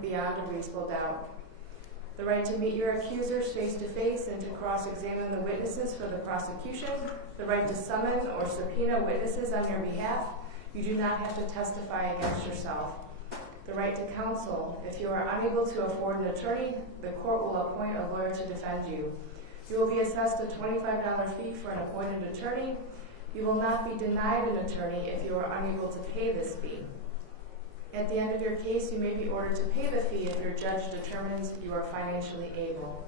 beyond a reasonable doubt. The right to meet your accusers face to face and to cross-examine the witnesses for the prosecution. The right to summon or subpoena witnesses on your behalf. You do not have to testify against yourself. The right to counsel. If you are unable to afford an attorney, the court will appoint a lawyer to defend you. You will be assessed a $25 fee for an appointed attorney. You will not be denied an attorney if you are unable to pay this fee. At the end of your case, you may be ordered to pay the fee if your judge determines you are financially able.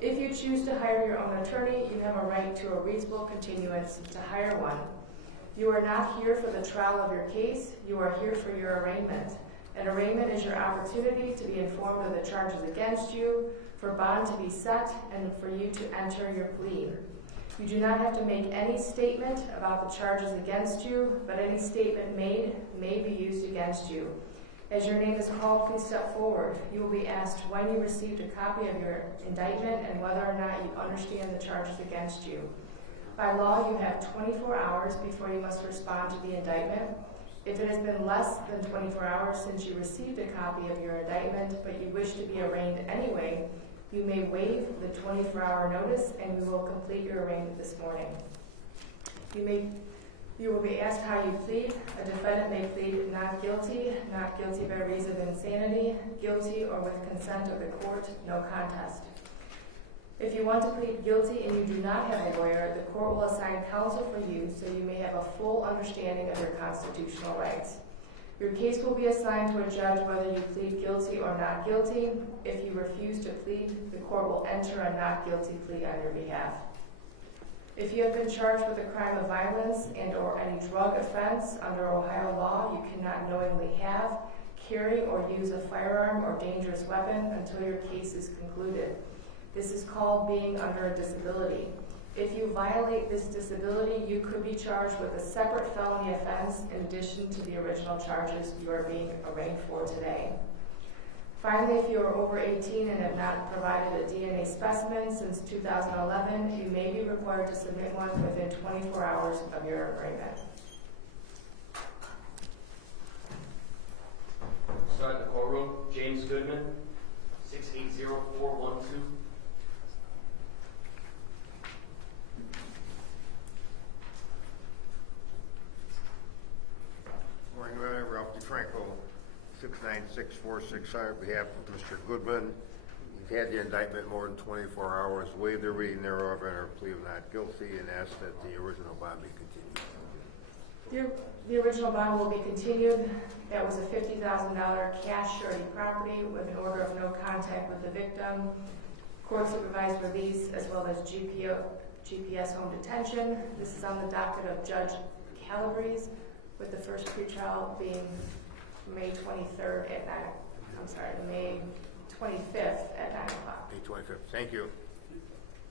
If you choose to hire your own attorney, you have a right to a reasonable continuance to hire one. You are not here for the trial of your case. You are here for your arraignment. An arraignment is your opportunity to be informed of the charges against you, for bond to be set, and for you to enter your plea. You do not have to make any statement about the charges against you, but any statement made may be used against you. As your name is called, please step forward. You will be asked when you received a copy of your indictment and whether or not you understand the charges against you. By law, you have 24 hours before you must respond to the indictment. If it has been less than 24 hours since you received a copy of your indictment, but you wish to be arraigned anyway, you may waive the 24-hour notice and we will complete your arraignment this morning. You will be asked how you plead. A defendant may plead not guilty by reason of insanity, guilty or with consent of the court, no contest. If you want to plead guilty and you do not have a lawyer, the court will assign counsel for you so you may have a full understanding of your constitutional rights. Your case will be assigned to a judge whether you plead guilty or not guilty. If you refuse to plead, the court will enter a not guilty plea on your behalf. If you have been charged with a crime of violence and or any drug offense under Ohio law, you cannot knowingly have, carry, or use a firearm or dangerous weapon until your case is concluded. This is called being under a disability. If you violate this disability, you could be charged with a separate felony offense in addition to the original charges you are being arraigned for today. Finally, if you are over 18 and have not provided a DNA specimen since 2011, you may be required to submit one within 24 hours of your arraignment. Start the courtroom. James Goodman, 680412. Morning, Ralph DeFranco, 69646 on behalf of Mr. Goodman. You've had the indictment more than 24 hours, waived the reading thereof, and our plea of not guilty, and asked that the original bond be continued. The original bond will be continued. That was a $50,000 cash surety property with an order of no contact with the victim, court supervised release, as well as GPS home detention. This is on the docket of Judge Calabrese, with the first pretrial being May 25th at 9 o'clock. May 25th. Thank you.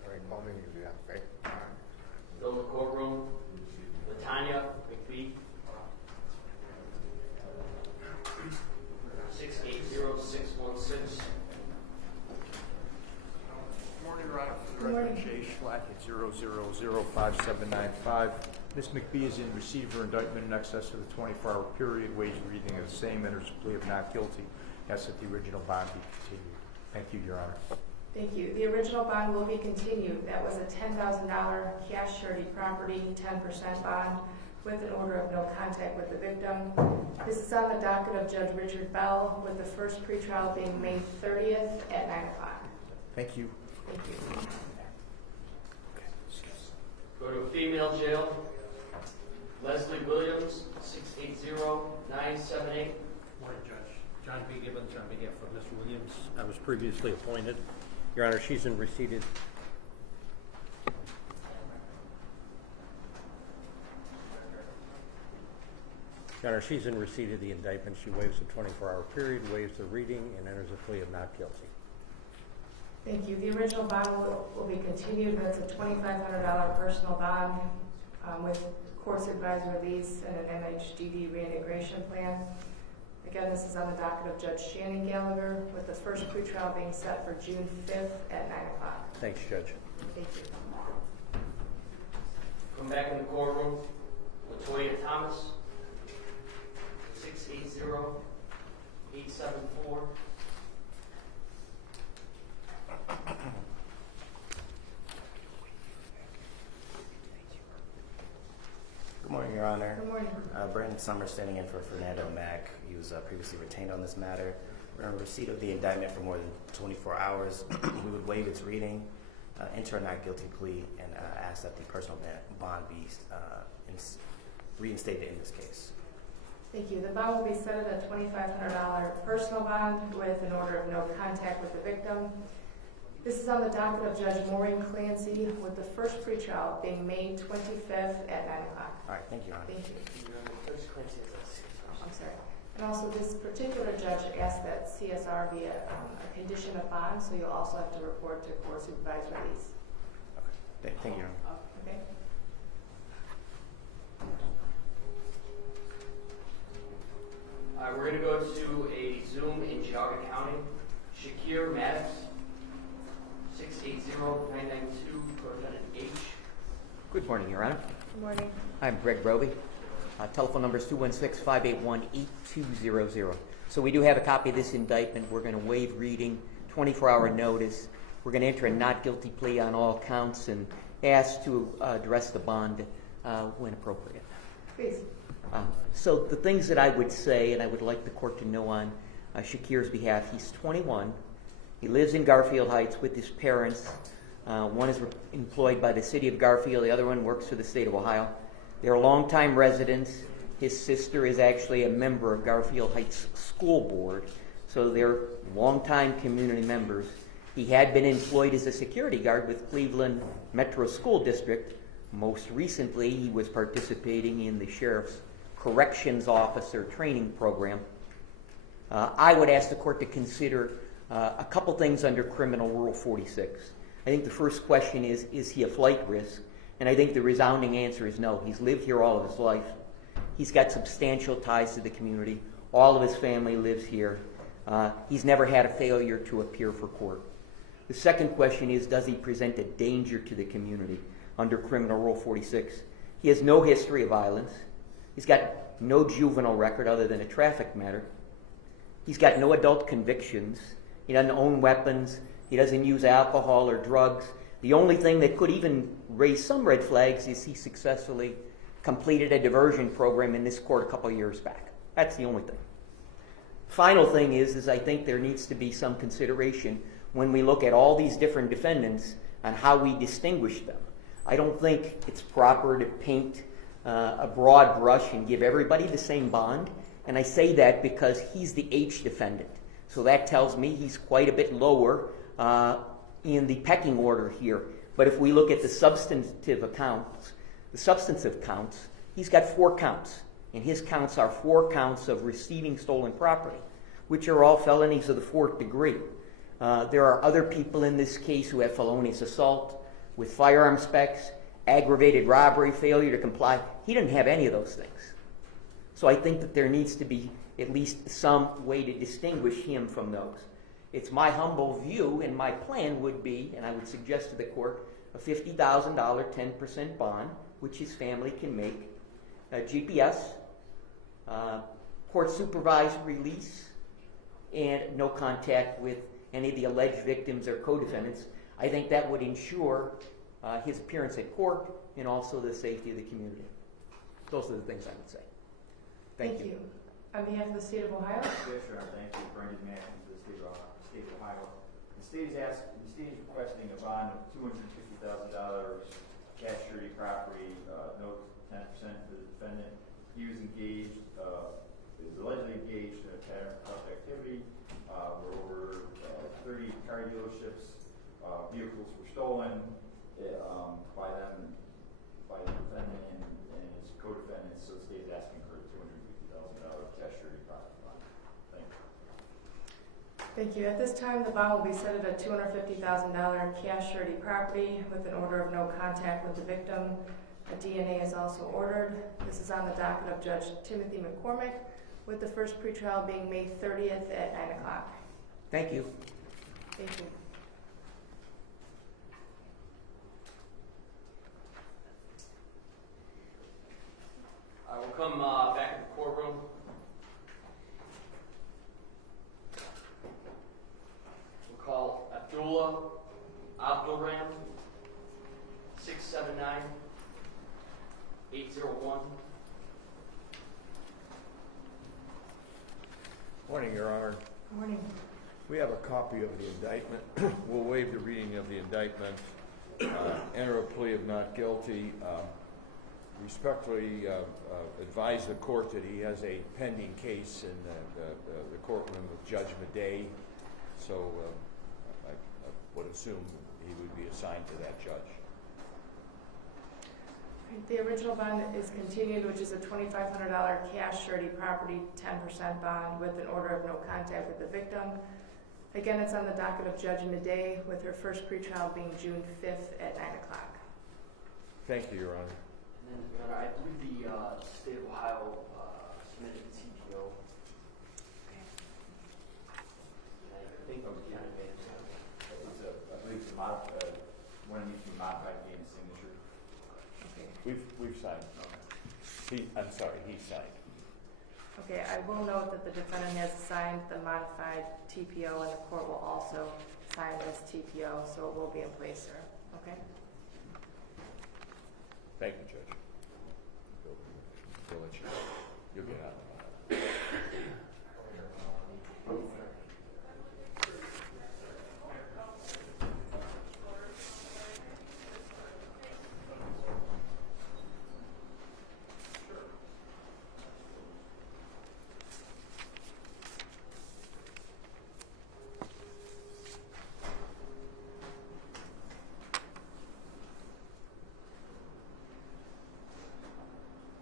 All right, call me when you do that, okay? Fill the courtroom. Latanya McBee, 680616. Morning, Your Honor. For the record, Jay Schlatt at 0005795. Ms. McBee is in receiver indictment in excess of the 24-hour period. Waives reading of the same, enters a plea of not guilty. Asks that the original bond be continued. Thank you, Your Honor. Thank you. The original bond will be continued. That was a $10,000 cash surety property, 10% bond, with an order of no contact with the victim. This is on the docket of Judge Richard Bell, with the first pretrial being May 30th at 9 o'clock. Thank you. Thank you. Go to female jail. Leslie Williams, 680978. Morning, Judge. John B. Gibbons on behalf of Ms. Williams. I was previously appointed. Your Honor, she's in receipt of... Your Honor, she's in receipt of the indictment. She waives the 24-hour period, waives the reading, and enters a plea of not guilty. Thank you. The original bond will be continued. That's a $2,500 personal bond with court supervised release and an MHDD reintegration plan. Again, this is on the docket of Judge Shannon Gallagher, with the first pretrial being set for June 5th at 9 o'clock. Thanks, Judge. Thank you. Come back in the courtroom. Latoya Thomas, 680874. Brandon Summers standing in for Fernando Mack. He was previously retained on this matter. We're in receipt of the indictment for more than 24 hours. We would waive its reading, enter a not guilty plea, and ask that the personal bond be reinstated in this case. Thank you. The bond will be set at a $2,500 personal bond with an order of no contact with the victim. This is on the docket of Judge Maureen Clancy, with the first pretrial being May 25th at 9 o'clock. All right, thank you, Your Honor. Thank you. I'm sorry. And also, this particular judge asked that CSR be a condition of bond, so you'll also have to report to court supervised release. Okay. Thank you, Your Honor. Okay? We're going to go to a Zoom in Geauga County. Shakir Maddox, 680-992, co-defendant H. Good morning, Your Honor. Good morning. I'm Greg Roby. Telephone number is 216-581-8200. So we do have a copy of this indictment. We're going to waive reading, 24-hour notice. We're going to enter a not guilty plea on all counts and ask to address the bond when appropriate. Please. So the things that I would say, and I would like the court to know on Shakir's behalf, he's 21. He lives in Garfield Heights with his parents. One is employed by the city of Garfield. The other one works for the state of Ohio. They're longtime residents. His sister is actually a member of Garfield Heights School Board, so they're longtime community members. He had been employed as a security guard with Cleveland Metro School District. Most recently, he was participating in the Sheriff's Corrections Officer Training Program. I would ask the court to consider a couple things under Criminal Rule 46. I think the first question is he a flight risk? And I think the resounding answer is no. He's lived here all of his life. He's got substantial ties to the community. All of his family lives here. He's never had a failure to appear for court. The second question is, does he present a danger to the community under Criminal Rule 46? He has no history of violence. He's got no juvenile record other than a traffic matter. He's got no adult convictions. He doesn't own weapons. He doesn't use alcohol or drugs. The only thing that could even raise some red flags is he successfully completed a diversion program in this court a couple of years back. That's the only thing. Final thing is I think there needs to be some consideration when we look at all these different defendants on how we distinguish them. I don't think it's proper to paint a broad brush and give everybody the same bond. And I say that because he's the H defendant. So that tells me he's quite a bit lower in the pecking order here. But if we look at the substantive counts, he's got 4 counts. And his counts are 4 counts of receiving stolen property, which are all felonies of the 4th degree. There are other people in this case who have felonious assault with firearm specs, aggravated robbery, failure to comply. He didn't have any of those things. So I think that there needs to be at least some way to distinguish him from those. It's my humble view, and my plan would be, and I would suggest to the court, a $50,000 10% bond, which his family can make, GPS, court-supervised release, and no contact with any of the alleged victims or co-defendants. I think that would ensure his appearance at court and also the safety of the community. Those are the things I would say. Thank you. On behalf of the state of Ohio? Yes, Your Honor. Thank you. Brendan Matthews, the state of Ohio. The state is requesting a bond of $250,000 cash surety property, no 10% for the defendant. He was allegedly engaged in a pattern of corrupt activity where over 30 car dealerships, vehicles were stolen by the defendant and his co-defendants. So the state is asking for a $250,000 cash surety property bond. Thank you. Thank you. At this time, the bond will be set at a $250,000 cash surety property with an order of no contact with the victim. A DNA is also ordered. This is on the docket of Judge Timothy McCormick, with the first pretrial being May 30th at 9 o'clock. Thank you. Thank you. I will come back in the courtroom. We'll call Abdullah Abdulram, 679-801. Morning. We have a copy of the indictment. We'll waive the reading of the indictment, enter a plea of not guilty. Respectfully advise the court that he has a pending case in the courtroom with Judge Madej, so I would assume he would be assigned to that judge. The original bond is continued, which is a $2,500 cash surety property 10% bond with an order of no contact with the victim. Again, it's on the docket of Judge Madej, with her first pretrial being June 5th at 9 o'clock. Thank you, Your Honor. And then, Your Honor, I believe the state of Ohio submitted a TPO. And I think we kind of made it. I believe it's a modified, one needs to be modified to gain a signature. Okay. We've signed. I'm sorry, he signed. Okay, I will note that the defendant has signed the modified TPO, and the court will also sign this TPO, so it will be in place, sir. Okay? Thank you, Judge. We'll let you know. You'll get out.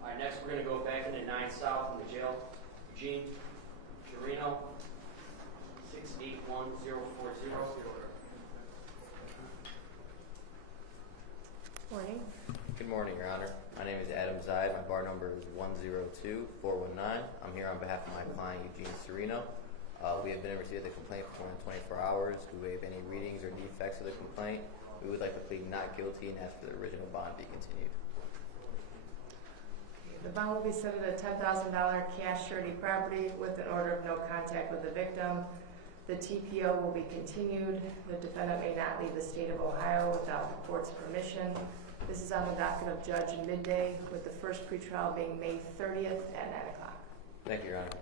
All right, next we're going to go back into 9 South in the jail. Eugene Chirino, 681040. Morning. Good morning, Your Honor. My name is Adam Zaid. My bar number is 102419. I'm here on behalf of my client, Eugene Serino. We have been in receipt of the complaint for more than 24 hours. Do we have any readings or defects of the complaint? We would like to plead not guilty and ask for the original bond be continued. The bond will be set at a $10,000 cash surety property with an order of no contact with the victim. The TPO will be continued. The defendant may not leave the state of Ohio without the court's permission. This is on the docket of Judge Midday, with the first pretrial being May 30th at 9 o'clock. Thank you, Your Honor.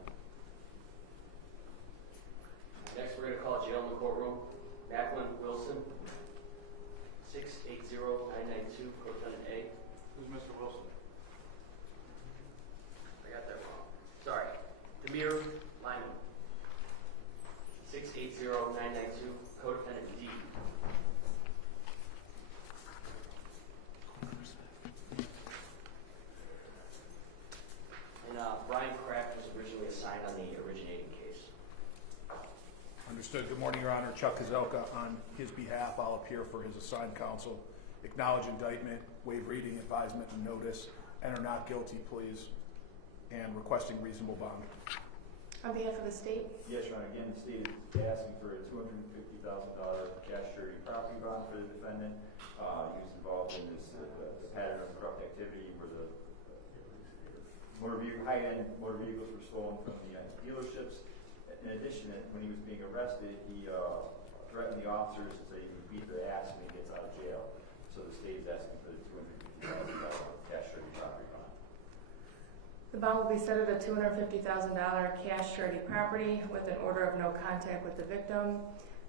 Next, we're going to call jail in the courtroom. Jacqueline Wilson, 680992, co-defendant A. Who's Mr. Wilson? I got that wrong. Sorry. Demir Lyman, 680992, co-defendant D. And Brian Kraft was originally assigned on the originating case. Understood. Good morning, Your Honor. Chuck Kozelka. On his behalf, I'll appear for his assigned counsel. Acknowledge indictment, waive reading, advisement, and notice, enter not guilty pleas, and requesting reasonable bond. On behalf of the state, Yes, Your Honor. Again, the state is asking for a $250,000 cash surety property bond for the defendant. He was involved in this pattern of corrupt activity where the high-end motor vehicles were stolen from the dealerships. In addition, when he was being arrested, he threatened the officers to say he would beat their ass when he gets out of jail. So the state is asking for the $250,000 cash surety property bond. the bond will be set at a $250,000 cash surety property with an order of no contact with the victim.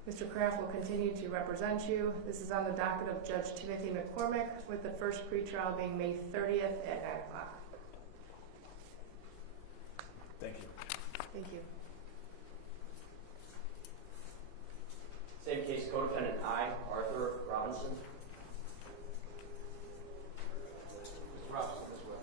Mr. Kraft will continue to represent you. This is on the docket of Judge Timothy McCormick, with the first pretrial being May 30th at 9 o'clock. Thank you. Thank you. Same case, co-defendant I, Arthur Robinson. Mr. Robinson, this way.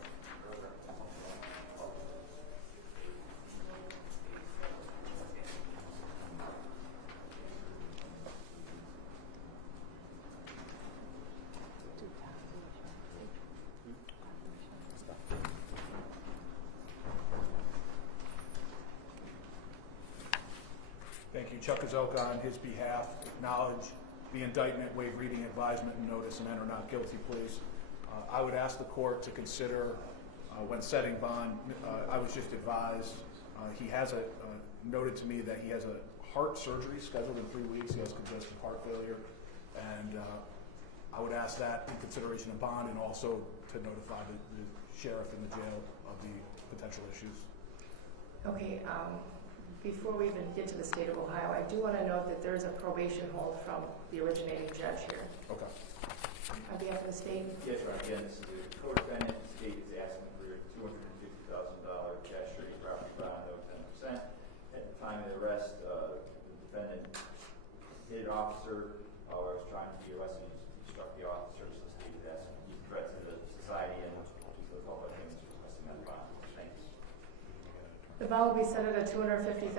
Thank you. Chuck Kozelka, on his behalf, acknowledge the indictment, waive reading, advisement, and notice, and enter not guilty pleas. I would ask the court to consider, when setting bond, I was just advised, he has noted to me that he has a heart surgery scheduled in 3 weeks. He has congestive heart failure. And I would ask that in consideration of bond, and also to notify the sheriff in the jail of the potential issues. Okay, Before we even get to the state of Ohio, I do want to note that there is a probation hold from the originating judge here. Okay. On behalf of the state, Yes, right. Again, this is a co-defendant. The state is asking for a $250,000 cash surety property bond of 10%. At the time of the arrest, the defendant hit an officer or was trying to be arrested. He struck the officer, so the state is asking he threats to the society and those public things requesting that bond. Thank you. the bond will be set at a $250,000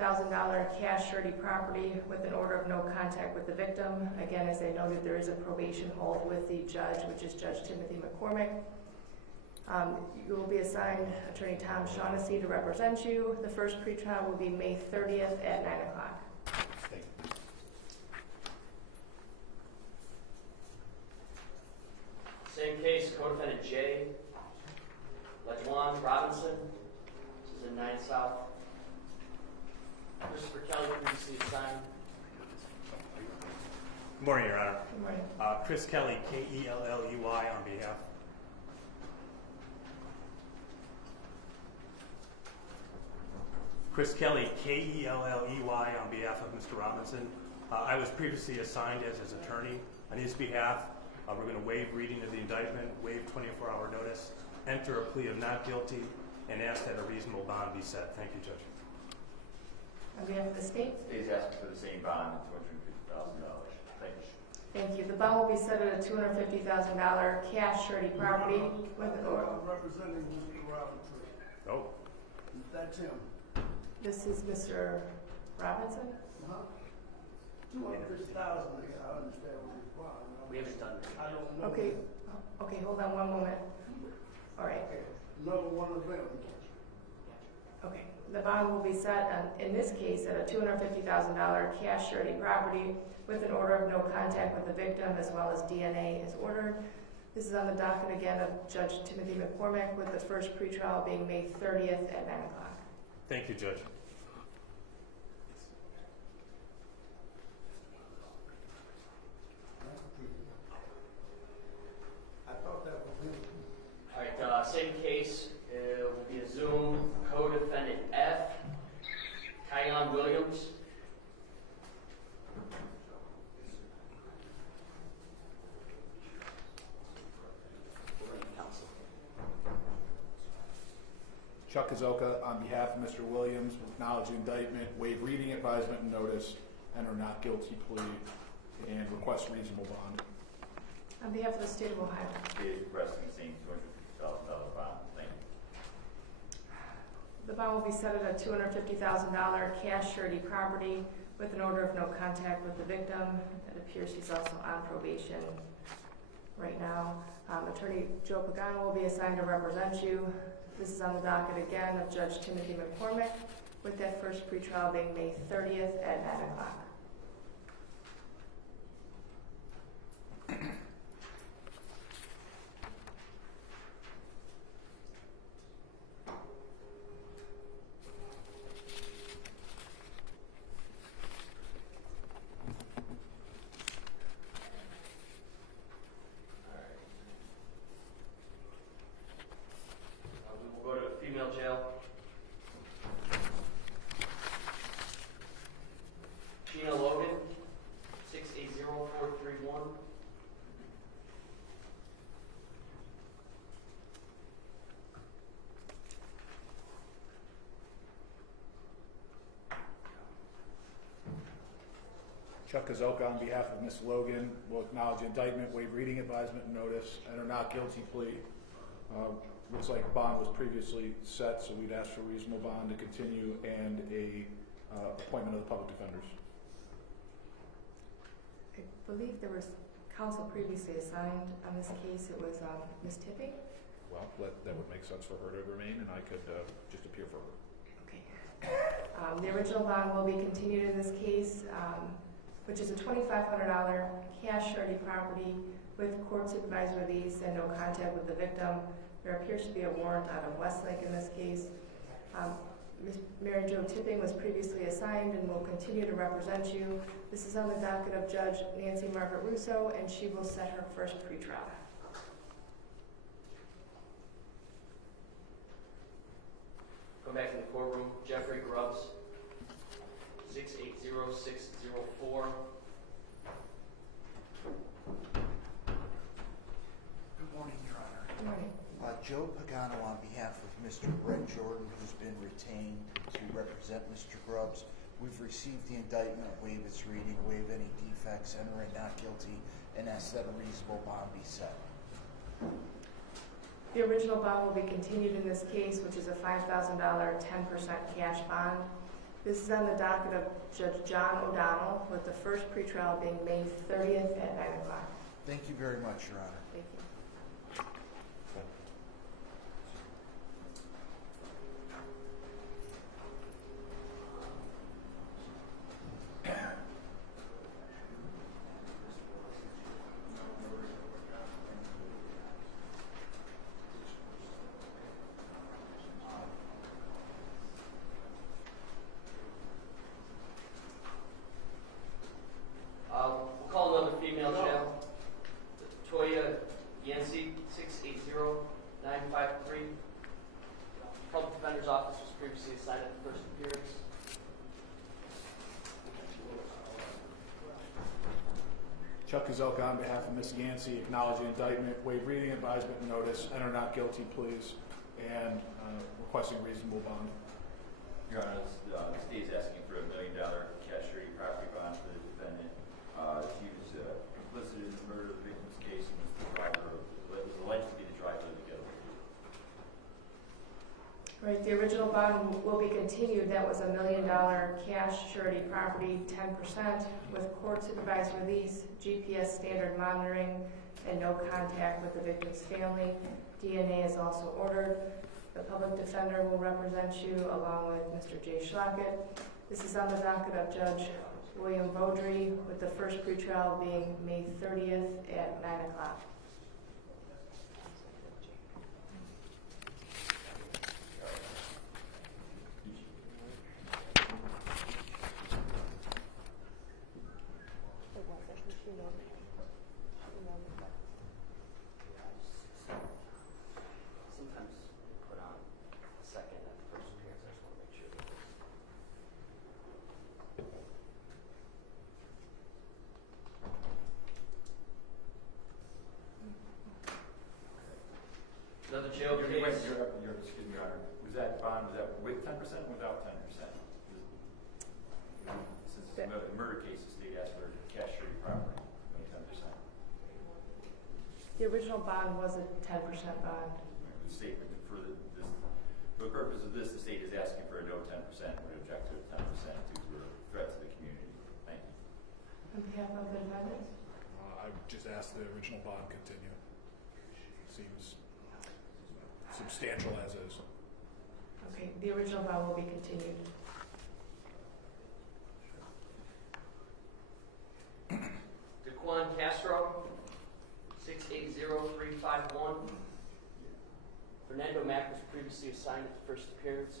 cash surety property with an order of no contact with the victim. Again, as I noted, there is a probation hold with the judge, which is Judge Timothy McCormick. You will be assigned Attorney Tom Shaughnessy to represent you. The first pretrial will be May 30th at 9 o'clock. Thank you. Same case, co-defendant J. Lejuan Robinson. This is in 9 South. Christopher Kelly, previously assigned. Good morning, Your Honor. Good morning. Chris Kelly, K-E-L-L-E-Y, on behalf. Chris Kelly, K-E-L-L-E-Y, on behalf of Mr. Robinson. I was previously assigned as his attorney. On his behalf, we're going to waive reading of the indictment, waive 24-hour notice, enter a plea of not guilty, and ask that a reasonable bond be set. Thank you, Judge. On behalf of the state, The state is asking for the same bond of $250,000. Thank you. thank you. The bond will be set at a $250,000 cash surety property with an order. Representing Mr. Robinson. Oh, That's him. This is Mr. Robinson. Huh? 250,000, I understand what he's buying. We haven't done that. I don't know. Okay, okay, hold on one moment. All right, Another one of them. okay. The bond will be set, in this case, at a $250,000 cash surety property with an order of no contact with the victim, as well as DNA is ordered. This is on the docket again of Judge Timothy McCormick, with the first pretrial being May 30th at 9 o'clock. thank you, Judge. I thought that was him. All right, same case. Will be a Zoom co-defendant F. Kyon Williams. Counsel. Chuck Kazoka, on behalf of Mr. Williams, acknowledge the indictment, waive reading advisement and notice, enter not guilty plea, and request reasonable bond. On behalf of the state of Ohio, The state is requesting the same $250,000 bond. Thank you. the bond will be set at a $250,000 cash surety property with an order of no contact with the victim. It appears he's also on probation right now. Attorney Joe Pagano will be assigned to represent you. This is on the docket again of Judge Timothy McCormick, with that first pretrial being May 30th at 9 o'clock. We will go to female jail. Gina Logan, 680431. Chuck Kazoka, on behalf of Ms. Logan, will acknowledge the indictment, waive reading advisement and notice, enter not guilty plea. Looks like bond was previously set, so we'd ask for reasonable bond to continue and a appointment of the public defenders. I believe there was counsel previously assigned on this case. It was Ms. Tipping. Well, that would make sense for her to remain, and I could just appear for her. Okay. The original bond will be continued in this case, which is a $2,500 cash surety property with court supervised release and no contact with the victim. There appears to be a warrant out of Westlake in this case. Ms. Mary Jo Tipping was previously assigned and will continue to represent you. This is on the docket of Judge Nancy Margaret Russo, and she will set her first pretrial. Go back in the courtroom. Jeffrey Grubbs. 680604. Good morning, Your Honor. Good morning. Joe Pagano on behalf of Mr. Brett Jordan, who's been retained to represent Mr. Grubbs. We've received the indictment, waive its reading, waive any defects, enter it not guilty, and ask that a reasonable bond be set. The original bond will be continued in this case, which is a $5,000 10% cash bond. This is on the docket of Judge John O'Donnell, with the first pretrial being May 30th at 9 o'clock. Thank you very much, Your Honor. Thank you. We'll call another female jail. Toya Yancey, 680-953. Public Defender's Office was previously assigned at the first appearance. Chuck Kazelka on behalf of Ms. Yancey, acknowledge the indictment, waive reading, advisement, and notice, enter not guilty pleas, and requesting reasonable bond. Your Honor, the state is asking for $1 million cash surety property bond for the defendant. He was complicit in the murder of the victim's case and was the driver of, was alleged to be the driver of the getaway. Right, the original bond will be continued. That was $1 million cash surety property, 10%, with court supervised release, GPS standard monitoring, and no contact with the victim's family. DNA is also ordered. The public defender will represent you along with Mr. Jay Schlockett. This is on the docket of Judge William Beaudry, with the first pretrial being May 30th at 9 o'clock. Sometimes put on second at the first appearance. I just want to make sure. Another jail case. Excuse me, Your Honor. Was that bond, was that with 10% or without 10%? Since it's a murder case, the state asked for cash surety property, 10%. The original bond was a 10% bond. The state, for the purpose of this, the state is asking for a no 10%. Would object to 10% due to a threat to the community. Thank you. On behalf of the defendants? I would just ask the original bond continue. Seems substantial as is. Okay, the original bond will be continued. Daquan Castro, 680351. Fernando Mack was previously assigned at the first appearance.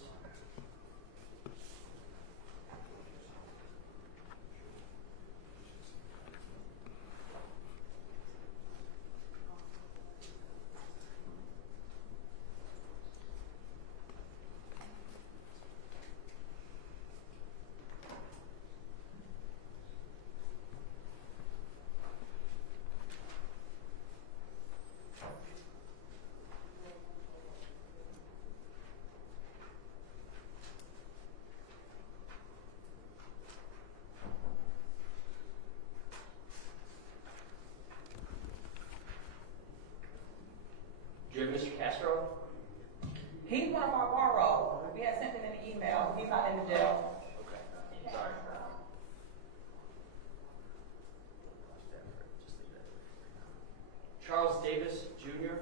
Do you have Mr. Castro? He's one of our bar rolls. We had sent him an email. He's not in the jail. Okay. Sorry. Charles Davis, Jr.,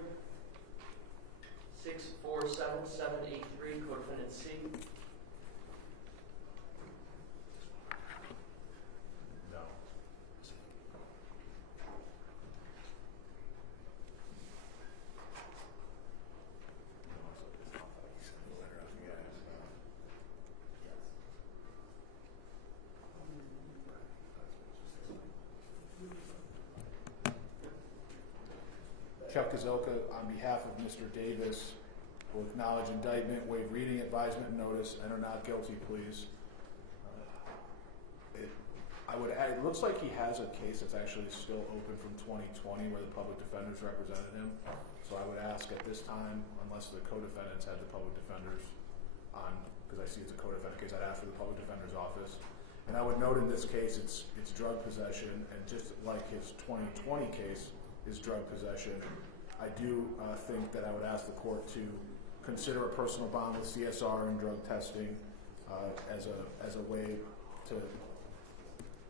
647783, co-defendant C. No. Chuck Kazelka, on behalf of Mr. Davis, will acknowledge indictment, waive reading, advisement, and notice, enter not guilty pleas. I would add, it looks like he has a case that's actually still open from 2020 where the public defenders represented him. So I would ask at this time, unless the co-defendants had the public defenders on, because I see it's a co-defendant case, I'd ask for the public defender's office. And I would note in this case, it's drug possession, and just like his 2020 case is drug possession, I do think that I would ask the court to consider a personal bond with CSR and drug testing as a way to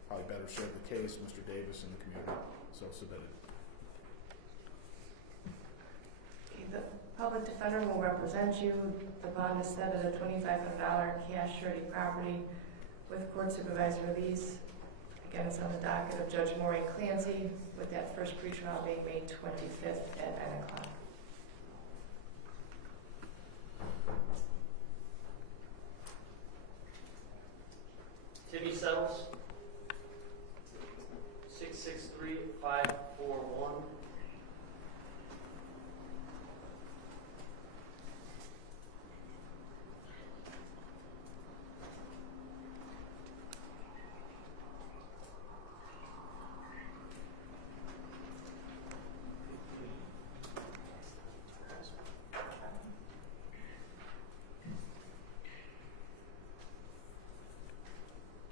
probably better serve the case, Mr. Davis, in the community. So submitted. Okay, the public defender will represent you. The bond is set at a $2,500 cash surety property with court supervised release. Again, it's on the docket of Judge Maureen Clancy, with that first pretrial being May 25th at 9 o'clock. Timmy settles 663-541.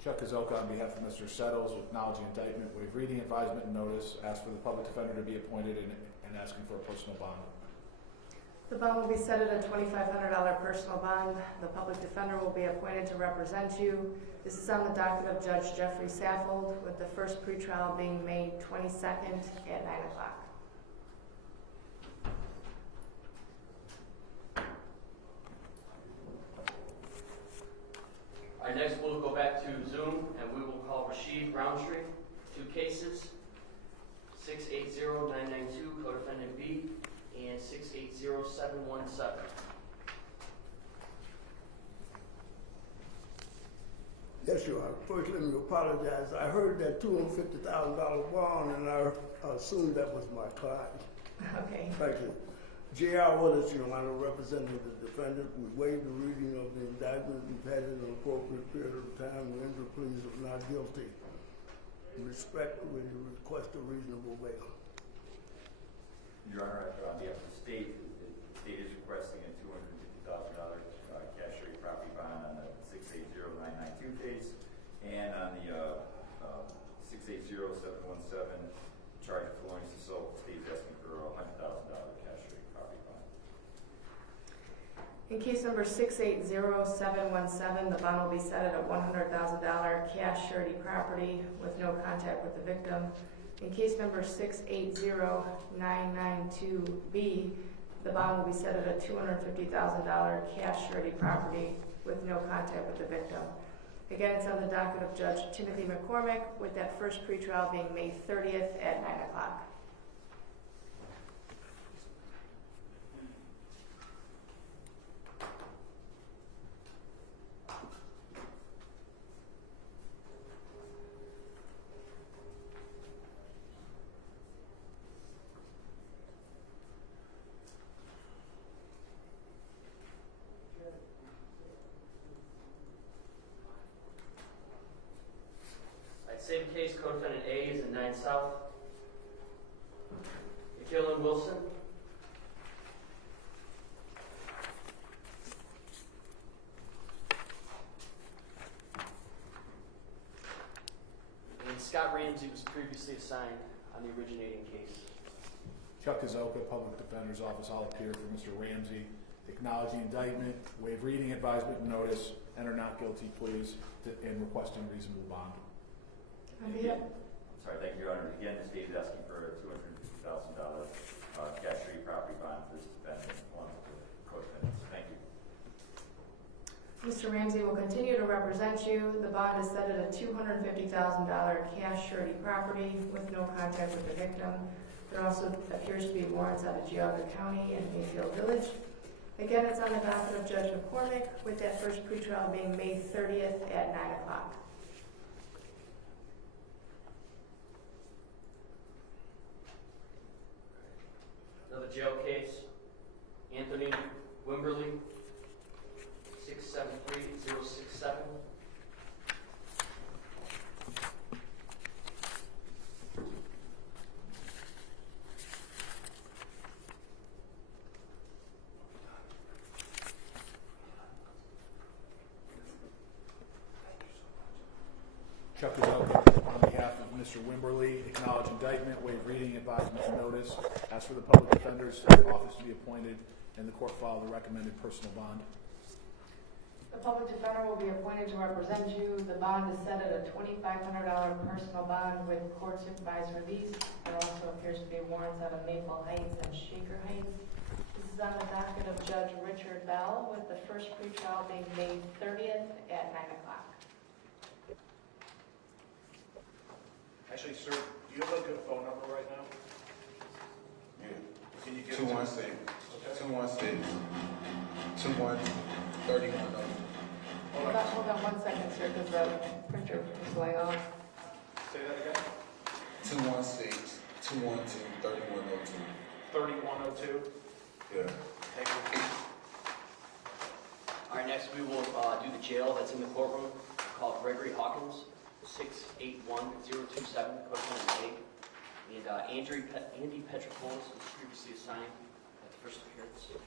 Chuck Kazoka, on behalf of Mr. Settles, with knowledge of indictment, waive reading, advisement, and notice, ask for the public defender to be appointed and asking for a personal bond. The bond will be set at a $2,500 personal bond. The public defender will be appointed to represent you. This is on the docket of Judge Jeffrey Saffold, with the first pretrial being May 22nd at 9 o'clock. All right, next we'll go back to Zoom, and we will call Rashid Roundtree. 2 cases, 680-992, co-defendant B, and 680-717. Yes, Your Honor. First, let me apologize. I heard that $250,000 bond, and I assumed that was my client. Okay. Thank you. J.R. Willis, Your Honor, representing the defendant. We waive the reading of the indictment and had it an appropriate period of time and enter pleas of not guilty. Respectfully request a reasonable bail. Your Honor, on behalf of the state is requesting a $250,000 cash surety property bond on the 680-992 case, and on the 680-717 charge of felonious assault. The state is asking for a $100,000 cash surety property bond. In case number 680-717, the bond will be set at a $100,000 cash surety property with no contact with the victim. In case number 680-992B, the bond will be set at a $250,000 cash surety property with no contact with the victim. Again, it's on the docket of Judge Timothy McCormick, with that first pretrial being May 30th at 9 o'clock. Same case, co-defendant A is in 9 South. McKillen Wilson. And Scott Ramsey was previously assigned on the originating case. Chuck Kazoka, Public Defender's Office. I'll appear for Mr. Ramsey. Acknowledge the indictment, waive reading, advisement, and notice, enter not guilty pleas, and requesting reasonable bond. Yeah. Sorry, thank you, Your Honor. Again, the state is asking for a $250,000 cash surety property bond for this defendant, along with the co-defendants. Thank you. Mr. Ramsey will continue to represent you. The bond is set at a $250,000 cash surety property with no contact with the victim. There also appears to be warrants out of Geauga County and Mayfield Village. Again, it's on the docket of Judge McCormick, with that first pretrial being May 30th at 9 o'clock. Another jail case, Anthony Wimberly, 673-067. Mr. Wimberly, acknowledge indictment, waive reading, advisement, and notice. Ask for the public defender's office to be appointed, and the court file the recommended personal bond. The public defender will be appointed to represent you. The bond is set at a $2,500 personal bond with court supervised release. There also appears to be warrants out of Maple Heights and Shaker Heights. This is on the docket of Judge Richard Bell, with the first pretrial being May 30th at 9 o'clock. Actually, sir, do you have a good phone number right now? Yeah. Can you give it to us? 216 2131. Hold on 1 second, sir, because the printer is going off. Say that again? 216-212-3102. 3102. Yeah. Thank you. All right, next we will do the jail that's in the courtroom, called Gregory Hawkins, 681-027, Coachman and Jake. And Andy Petropoulos was previously assigned at the first appearance.